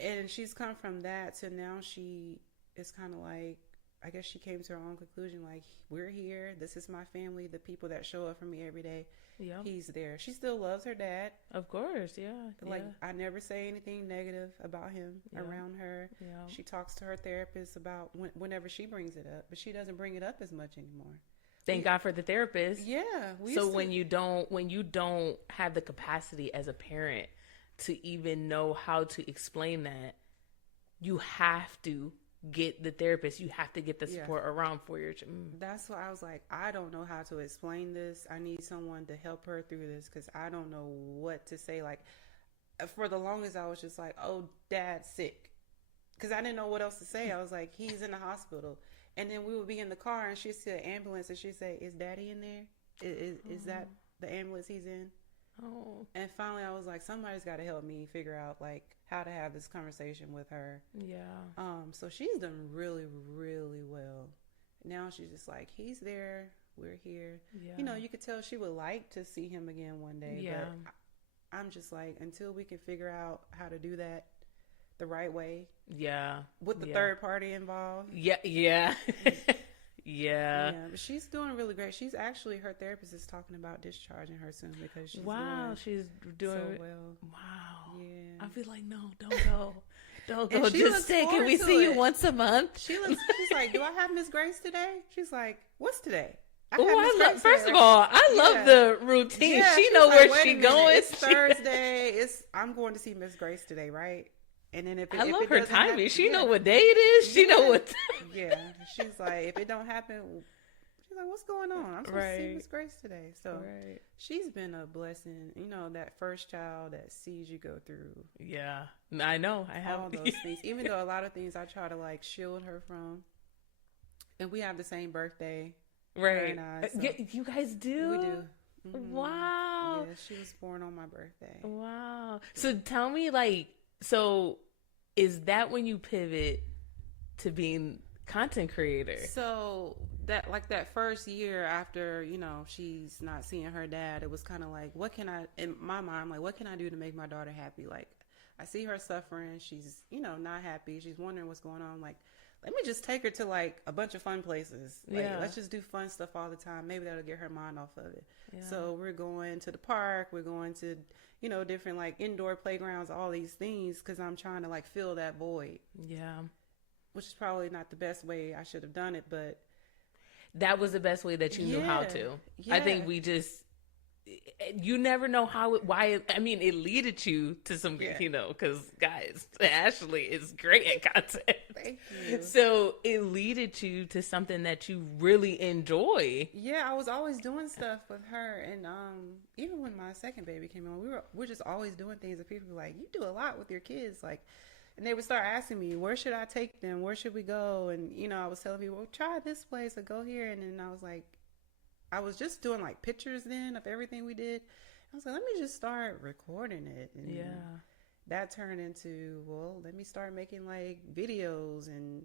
and she's come from that to now she is kind of like, I guess she came to her own conclusion, like, we're here. This is my family. The people that show up for me every day. Yeah. He's there. She still loves her dad. Of course, yeah. Like, I never say anything negative about him around her. Yeah. She talks to her therapist about whenever she brings it up, but she doesn't bring it up as much anymore. Thank God for the therapist. Yeah. So when you don't have the capacity as a parent to even know how to explain that, you have to get the therapist. You have to get the support around for your That's why I was like, I don't know how to explain this. I need someone to help her through this, because I don't know what to say. Like, for the longest I was just like, oh, dad's sick, because I didn't know what else to say. I was like, he's in the hospital. And then we would be in the car and she'd see an ambulance and she'd say, is daddy in there? Is that the ambulance he's in? Oh. And finally I was like, somebody's got to help me figure out like how to have this conversation with her. Yeah. So she's done really, really well. Now she's just like, he's there, we're here. Yeah. You know, you could tell she would like to see him again one day. Yeah. But I'm just like, until we can figure out how to do that the right way. Yeah. With the third party involved. Yeah. Yeah. Yeah. But she's doing really great. She's actually, her therapist is talking about discharging her soon, because she's doing so well. Wow. Yeah. I'd be like, no, don't go. Don't go. Just stay. Can we see you once a month? She's like, do I have Miss Grace today? She's like, what's today? First of all, I love the routine. Yeah, she know where she going. It's Thursday. I'm going to see Miss Grace today, right? And then I love her timing. She know what day it is. She know what time. Yeah. She's like, if it don't happen, she's like, what's going on? I'm supposed to see Miss Grace today. So she's been a blessing. You know, that first child that sees you go through. Yeah. I know. I have all those things. Even though a lot of things I try to like shield her from. And we have the same birthday. Right. You guys do? We do. Mm-hmm. Wow. Yeah, she was born on my birthday. Wow. So tell me, like, so is that when you pivot to being content creator? So that first year after, you know, she's not seeing her dad, it was kind of like, what can I, in my mind, I'm like, what can I do to make my daughter happy? Like, I see her suffering. She's, you know, not happy. She's wondering what's going on. Like, let me just take her to like a bunch of fun places. Like, Yeah. let's just do fun stuff all the time. Maybe that'll get her mind off of it. Yeah. So we're going to the park. We're going to, you know, different like indoor playgrounds, all these things, because I'm trying to like fill that void. Yeah. Which is probably not the best way I should have done it, but that was the best way that you knew how to. Yeah. I think we just, you never know it leaded you to some, you know, because guys, Ashley is great at content. Thank you. So it leaded you to something that you really enjoy. Yeah, I was always doing stuff with her, and even when my second baby came on, we're just always doing things, and people were like, you do a lot with your kids, like, and they would start asking me, where should I take them? Where should we go? And, you know, I was telling people, well, try this place or go here. And then I was like, I was just doing like pictures then of everything we did. I was like, let me just start recording it. And that turned into, well, let me start making like videos, and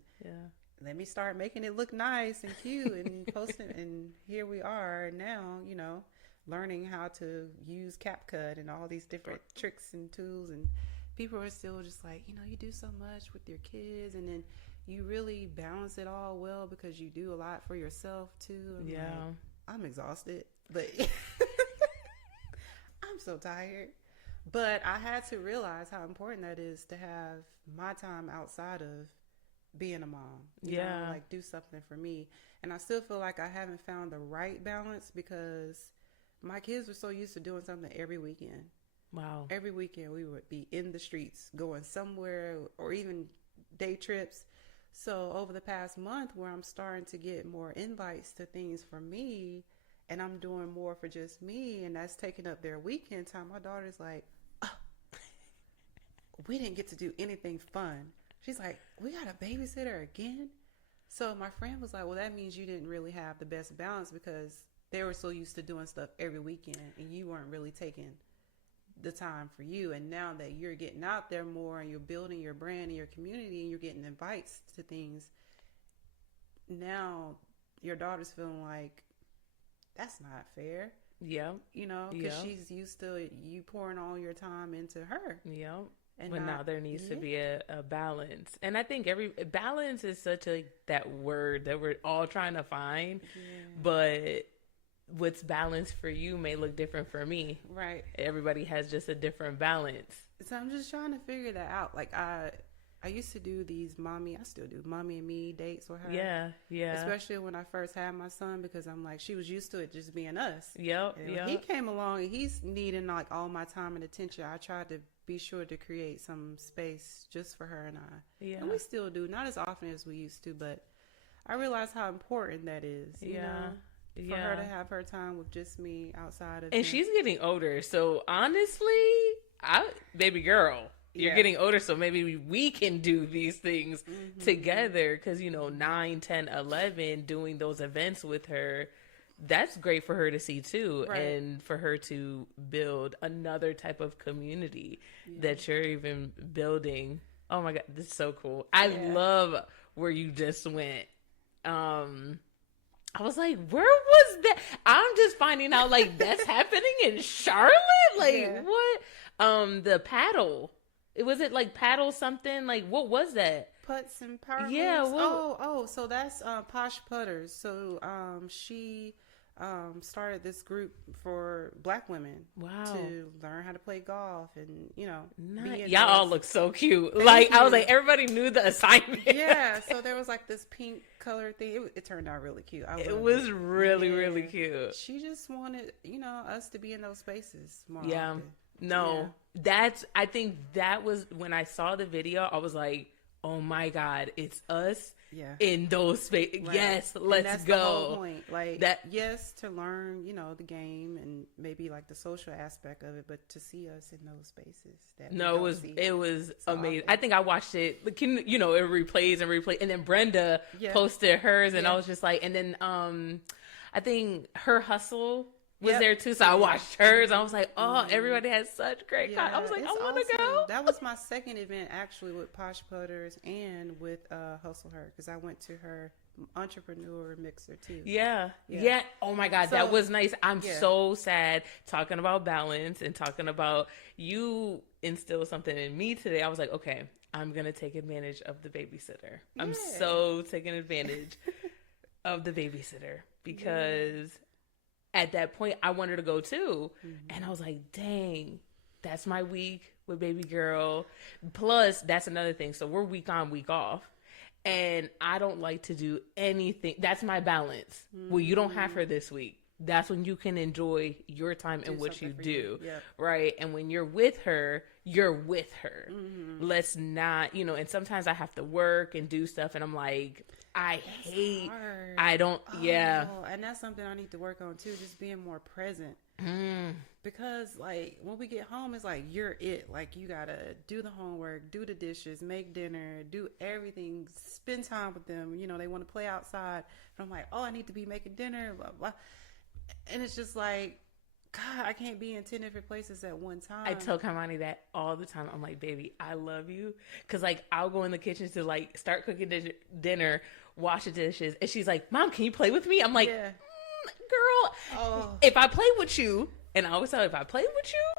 let me start making it look nice and cute and posting. And here we are now, you know, learning how to use CapCut and all these different tricks and tools. And people are still just like, you know, you do so much with your kids, and then you really balance it all well because you do a lot for yourself too. I'm like, I'm exhausted, but I'm so tired. But I had to realize how important that is to have my time outside of being a mom. You know, like do something for me. And I still feel like I haven't found the right balance because my kids were so used to doing something every weekend. Wow. Every weekend we would be in the streets going somewhere, or even day trips. So over the past month, where I'm starting to get more invites to things for me, and I'm doing more for just me, and that's taking up their weekend time, my daughter's like, oh, we didn't get to do anything fun. She's like, we got a babysitter again? So my friend was like, well, that means you didn't really have the best balance because they were so used to doing stuff every weekend, and you weren't really taking the time for you. And now that you're getting out there more and you're building your brand and your community and you're getting invites to things, now your daughter's feeling like that's not fair. You know, because she's used to you pouring all your time into her. But now there needs to be a balance. And I think balance is such that word that we're all trying to find, but what's balanced for you may look different for me. Right. Everybody has just a different balance. So I'm just trying to figure that out. Like I used to do these I still do mommy and me dates with her. Yeah. Especially when I first had my son, because I'm like, she was used to it just being us. He came along and he's needing like all my time and attention. I tried to be sure to create some space just for her and I. And we still do, not as often as we used to, but I realized how important that is. You know? For her to have her time with just me outside of and she's getting older, so honestly, baby girl, you're getting older, so maybe we can do these things together, because 9, 10, 11 doing those events with her, that's great for her to see too. And for her to build another type of community that you're even building. Oh my god, this is so cool. I love where you just went. I was like, where was that? I'm just finding out like that's happening in Charlotte. Like what? The paddle. Was it like paddle something? Like what was that? Putts and power moves? So that's Posh Putters. So she started this group for Black women to learn how to play golf, and y'all all look so cute. I was like, everybody knew the assignment. So there was like this pink color thing. It turned out really cute. It was really cute. She just wanted us to be in those spaces more often. I think that was when I saw the video, I was like, oh my god, it's us in those spaces. Yes, let's go. The whole point. Yes, to learn, the game and maybe like the social aspect of it, but to see us in those spaces. It was amazing. I think I watched it. It replays and then Brenda posted hers, and I was just like, and then I think Her Hustle was there too, so I watched hers. I was like, oh, everybody has such great content. I was like, I want to go. That was my second event actually with Posh Putters and with Hustle Her, because I went to her entrepreneur mixer too. Yeah. Oh my god, that was nice. I'm so sad talking about balance and talking about you instilled something in me today. I was like, okay, I'm going to take advantage of the babysitter. I'm so taking advantage of the babysitter because at that point I wanted to go too. And I was like, dang, that's my week with baby girl. Plus, that's another thing. So we're week on, week off. And I don't like to do anything. That's my balance. Well, you don't have her this week. That's when you can enjoy your time and what you do. Yep. Right. And when you're with her, you're with her. Let's not, and sometimes I have to work and do stuff. And I'm like, I don't. And that's something I need to work on too. Just being more present. Because like when we get home, it's like, you're it. Like you got to do the homework, do the dishes, make dinner, do everything, spend time with them. They want to play outside. And I'm like, oh, I need to be making dinner, blah, blah. And it's just like, God, I can't be in 10 different places at one time. I tell Kamani that all the time. I'm like, baby, I love you. Because, like, I'll go in the kitchen to, like, start cooking dinner, wash the dishes. And she's like, Mom, can you play with me? I'm like, girl, if I play with you, and I always tell her, if I play with you,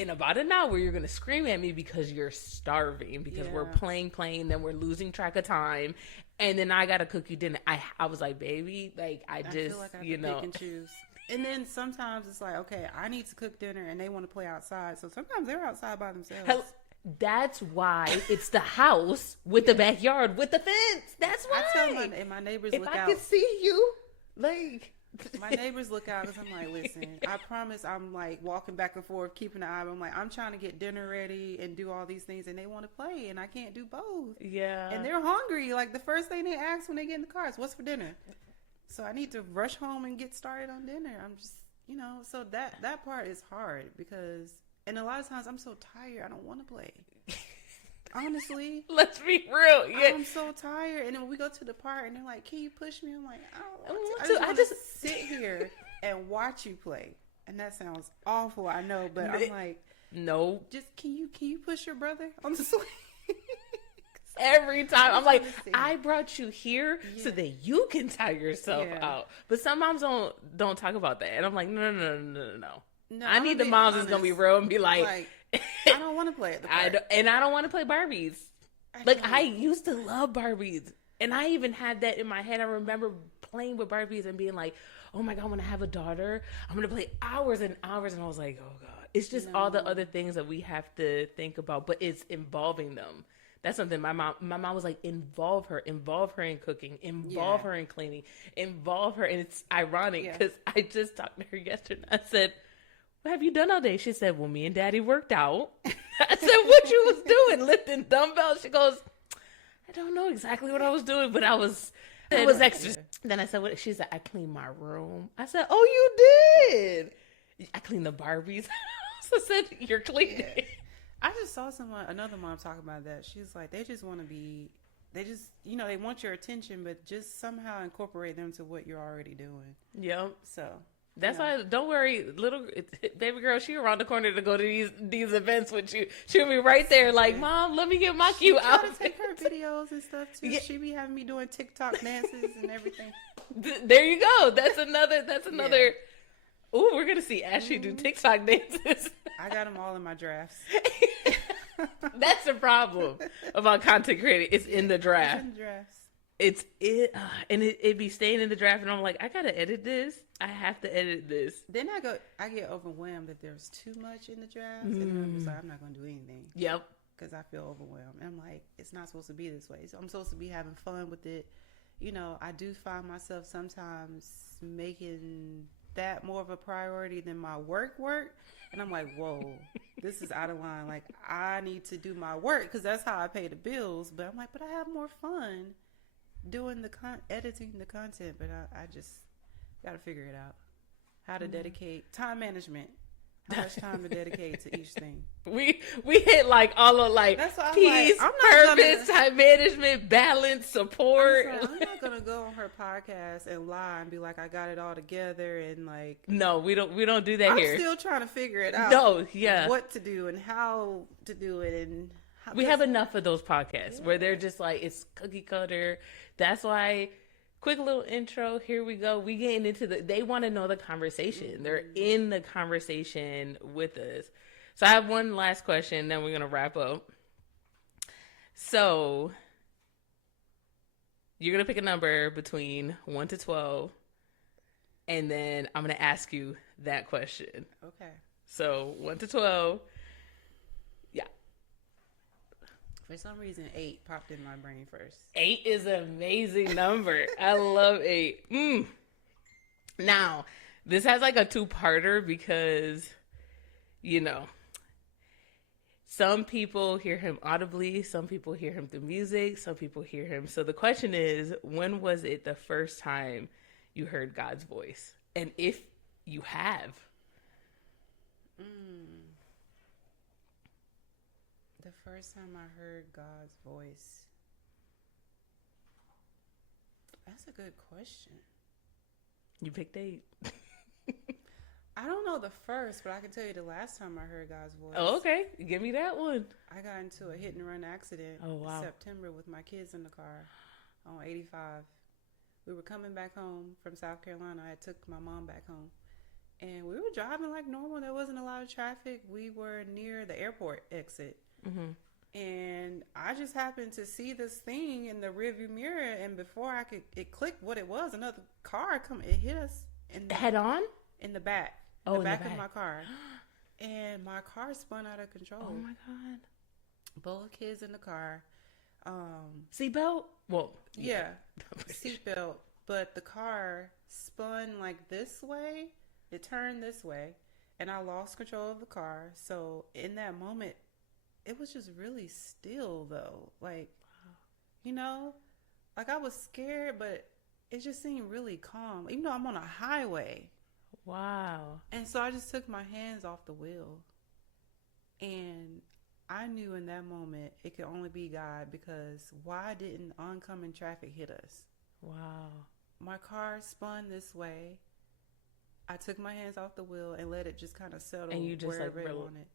in about an hour, you're going to scream at me because you're starving. Because we're playing, then we're losing track of time. And then I got to cook you dinner. I was like, baby, like, I just, feel like I pick and choose. And then sometimes it's like, okay, I need to cook dinner and they want to play outside. So sometimes they're outside by themselves. That's why it's the house with the backyard with the fence. That's why. I tell my neighbors look out. If I could see you, like... My neighbors look out because I'm like, listen, I promise I'm like walking back and forth, keeping an eye. I'm like, I'm trying to get dinner ready and do all these things, and they want to play, and I can't do both. Yeah. And they're hungry. Like the first thing they ask when they get in the car is, what's for dinner? So I need to rush home and get started on dinner. I'm just, so that part is hard because, and a lot of times I'm so tired, I don't want to play. Honestly, let's be real. Yeah. I'm so tired, and then when we go to the park, and they're like, "Can you push me?" I'm like, "I don't want to. I just sit here and watch you play." And that sounds awful, I know, but I'm like, no. Just can you push your brother on the swing? Every time I'm like, I brought you here so that you can tire yourself out. But some moms don't talk about that, and I'm like, no. I need the moms that's gonna be real and be like I don't want to play at the park. I don't want to play Barbies. I used to love Barbies. And I even had that in my head. I remember playing with Barbies and being like, oh my God, when I have a daughter, I'm going to play hours and hours. And I was like, oh God. It's just all the other things that we have to think about. But it's involving them. That's something my mom was like, involve her in cooking, involve her in cleaning, involve her. And it's ironic because I just talked to her yesterday. I said, what have you done all day? She said, well, me and Daddy worked out. I said, what you was doing? Lifting dumbbells? She goes, I don't know exactly what I was doing, but it was extra. Then I said, what? She said, I cleaned my room. I said, oh, you did? I cleaned the Barbies. I said, you're cleaning. Yeah. I just saw another mom talking about that. She's like, they just want to be, they just, they want your attention, but just somehow incorporate them to what you're already doing. Yep. So. That's why, don't worry, little baby girl, she around the corner to go to these events with you. She'll be right there like, Mom, let me get my cue out. She take her videos and stuff too. Yeah. She be having me doing TikTok dances and everything. There you go. That's another. Yeah. Ooh, we're going to see Ashley do TikTok dances. I got them all in my drafts. That's the problem about content creating. It's in the draft. It's in the drafts. And it be staying in the draft, and I'm like, I gotta edit this. I have to edit this. Then I get overwhelmed that there's too much in the draft, and then I'm just like, I'm not gonna do anything. Yep. Because I feel overwhelmed. And I'm like, it's not supposed to be this way. So I'm supposed to be having fun with it. I do find myself sometimes making that more of a priority than my work. And I'm like, whoa, this is out of line. Like, I need to do my work because that's how I pay the bills. But I'm like, but I have more fun doing editing the content, but I just got to figure it out. How to dedicate time management. How much time to dedicate to each thing. We hit like all of like peace, purpose, time management, balance, support. I'm not gonna go on her podcast and lie and be like I got it all together and like. No, we don't do that here. I'm still trying to figure it out. No, yeah, what to do and how to do it and. We have enough of those podcasts where they're just like it's cookie cutter. That's why. Quick little intro. Here we go. We getting into they want to know the conversation. They're in the conversation with us. So I have one last question, then we're going to wrap up. So you're going to pick a number between 1 to 12, and then I'm going to ask you that question. Okay. So 1 to 12. Yeah. For some reason, 8 popped in my brain first. 8 is an amazing number. I love 8. Now, this has like a two-parter because, you know, some people hear him audibly, some people hear him through music, some people hear him. So the question is, when was it the first time you heard God's voice? And if you have. The first time I heard God's voice. That's a good question. You picked 8. I don't know the first, but I can tell you the last time I heard God's voice. Oh, okay. Give me that one. I got into a hit and run accident in September with my kids in the car on 85. We were coming back home from South Carolina. I took my mom back home. And we were driving like normal. There wasn't a lot of traffic. We were near the airport exit. Mm-hmm. And I just happened to see this thing in the rearview mirror. And before it clicked what it was, another car it hit us. Head on? In the back. Oh, in the back of my car. And my car spun out of control. Oh my God. Both kids in the car. Seatbelt? Well, yeah. Seatbelt. But the car spun like this way. It turned this way. And I lost control of the car. So in that moment, it was just really still though. Like, you know, like I was scared, but it just seemed really calm. Even though I'm on a highway. Wow. And so I just took my hands off the wheel. And I knew in that moment it could only be God, because why didn't oncoming traffic hit us? Wow. My car spun this way. I took my hands off the wheel and let it just kind of settle and you just wherever like it wanted.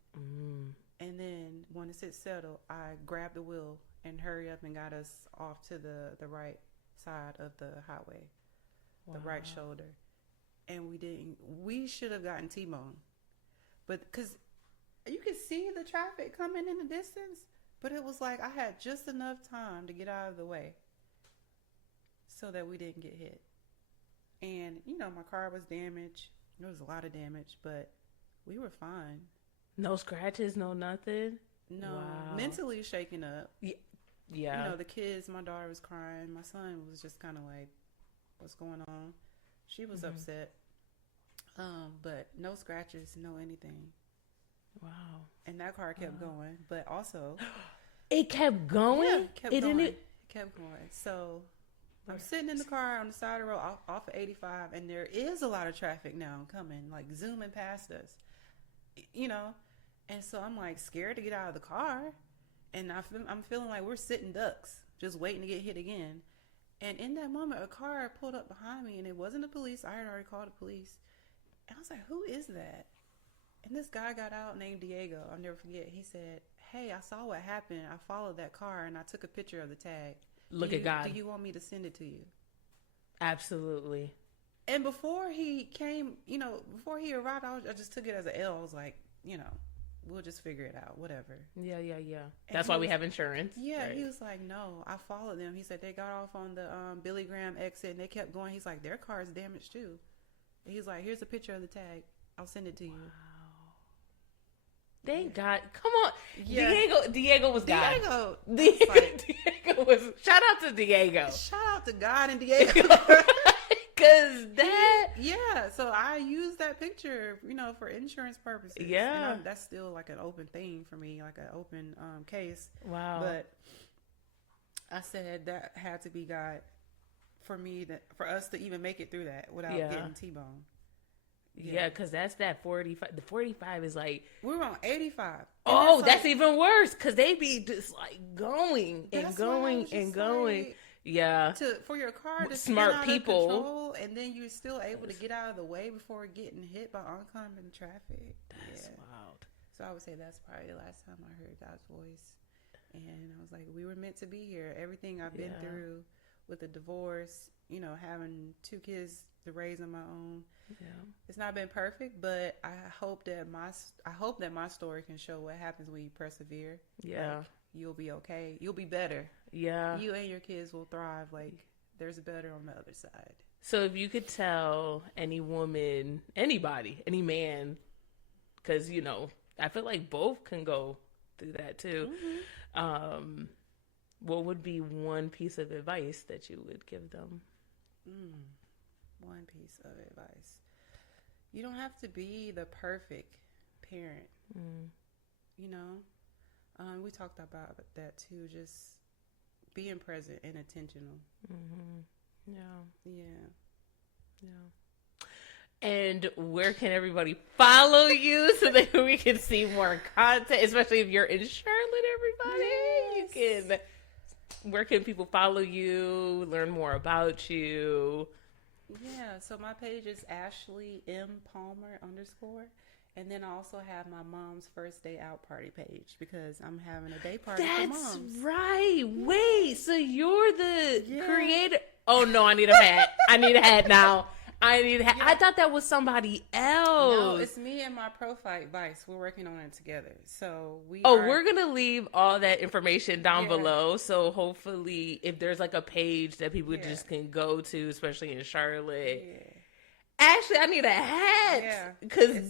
And then once it settled, I grabbed the wheel and hurried up and got us off to the right side of the highway, the right shoulder. And we should have gotten T-boned. But because you could see the traffic coming in the distance, but it was like I had just enough time to get out of the way so that we didn't get hit. And, you know, my car was damaged. There was a lot of damage, but we were fine. No scratches, no nothing? No. Wow. Mentally shaken up. Yeah. You know, the kids, my daughter was crying. My son was just kind of like, what's going on? She was upset. But no scratches, no anything. Wow. And that car kept going. But also... It kept going? Yeah, it kept going. It kept going. So... I'm sitting in the car on the side of the road off of 85, and there is a lot of traffic now coming, like zooming past us, you know. And so I'm like scared to get out of the car, and I'm feeling like we're sitting ducks, just waiting to get hit again. And in that moment, a car pulled up behind me, and it wasn't the police. I had already called the police, and I was like, "Who is that?" And this guy got out named Diego. I'll never forget. He said, "Hey, I saw what happened. I followed that car, and I took a picture of the tag. Look at God. Do you want me to send it to you?" Absolutely. And before he came, you know, before he arrived, I just took it as an L. I was like, you know, we'll just figure it out, whatever. Yeah. That's why we have insurance. Yeah, right? He was like, no, I followed them. He said they got off on the Billy Graham exit, and they kept going. He's like, their car is damaged too. And he's like, here's a picture of the tag. I'll send it to you. Wow. Thank God. Come on. Yeah. Diego was God. Diego was, shout out to Diego. Shout out to God and Diego. Because that. Yeah. So I used that picture, you know, for insurance purposes. Yeah. That's still like an open thing for me, like an open case. Wow. But I said that had to be God for us to even make it through that without getting T-boned. Yeah, because that's that 45. The 45 is like... We were on 85. Oh, that's even worse, because they be just like going and going and going. Like, yeah. For your car to smart spin out people. Of control, and then you're still able to get out of the way before getting hit by oncoming traffic. That's wild. So I would say that's probably the last time I heard God's voice. And I was like, we were meant to be here. Everything I've been through with the divorce, you know, having 2 kids to raise on my own. Yeah. It's not been perfect, but I hope that my story can show what happens when you persevere. Yeah. Like, you'll be okay. You'll be better. Yeah. You and your kids will thrive. Like, there's better on the other side. So if you could tell any woman, anybody, any man, because, you know, I feel like both can go through that too. What would be one piece of advice that you would give them? One piece of advice. You don't have to be the perfect parent. You know, we talked about that too. Just being present and intentional. Yeah. And where can everybody follow you so that we can see more content, especially if you're in Charlotte, everybody? Yes. You can. Where can people follow you, learn more about you? Yeah, so my page is Ashley M. Palmer _. And then I also have my mom's first day out party page because I'm having a day party for moms. That's right. Wait, so you're the creator? Oh, no, I need a hat. I need a hat now. I thought that was somebody else. No, it's me and my Profile Vice. We're working on it together. So we're going to leave all that information down below. So hopefully if there's like a page that people just can go to, especially in Charlotte. Yeah. Actually, I need a hat. Because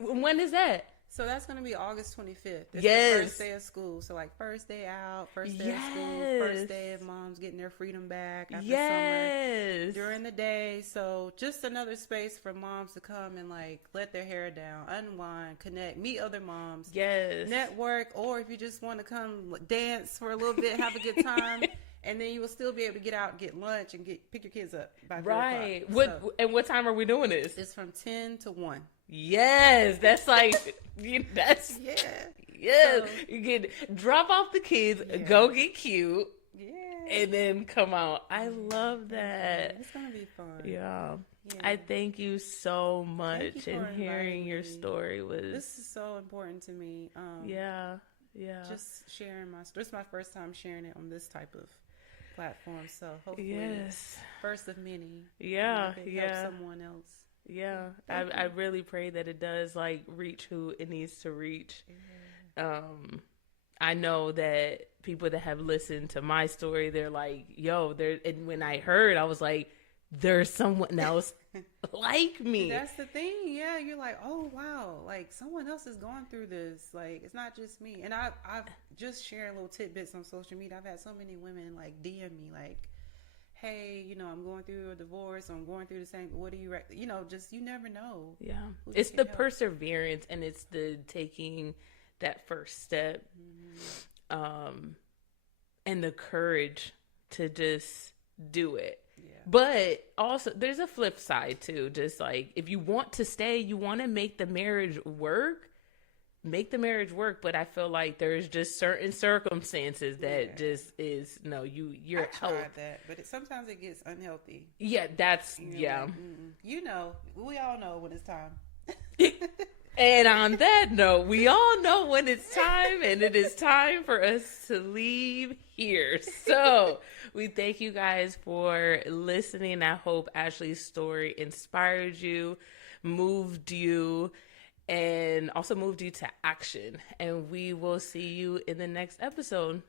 when is that? So that's going to be August 25th. It's yes. the first day of school. So like first day out, first day of school, first day of moms getting their freedom back after summer during the day. So just another space for moms to come and like let their hair down, unwind, connect, meet other moms, network, or if you just want to come dance for a little bit, have a good time. And then you will still be able to get out, get lunch, and pick your kids up by 3 o'clock. What time are we doing this? It's from 10 to 1. Yes, that's like that's So, you can drop off the kids, go get cute, yeah, and then come out. I love that. It's gonna be fun. Yeah. I thank you so much, and hearing your story was. This is so important to me. Just sharing my story. It's my first time sharing it on this type of platform, so hopefully it's first of many. Help someone else. I really pray that it does like reach who it needs to reach. I know that people that have listened to my story, they're like, yo, and when I heard, I was like, there's someone else like me. That's the thing. Yeah, you're like, oh wow, like someone else is going through this. Like it's not just me. And I've just sharing little tidbits on social media. I've had so many women like DM me like, hey, you know, I'm going through a divorce, or I'm going through the same. What do you, you know, just you never know. Yeah, it's the perseverance, and it's the taking that first step, and the courage to just do it. Yeah. But also, there's a flip side too. Just like if you want to stay, you want to make the marriage work. Make the marriage work, but I feel like there's just certain circumstances that just is you're I tried that, but sometimes it gets unhealthy. Yeah, that's like, you know, we all know when it's time. And on that note, we all know when it's time, and it is time for us to leave here. So we thank you guys for listening. I hope Ashley's story inspired you, moved you, and also moved you to action. And we will see you in the next episode.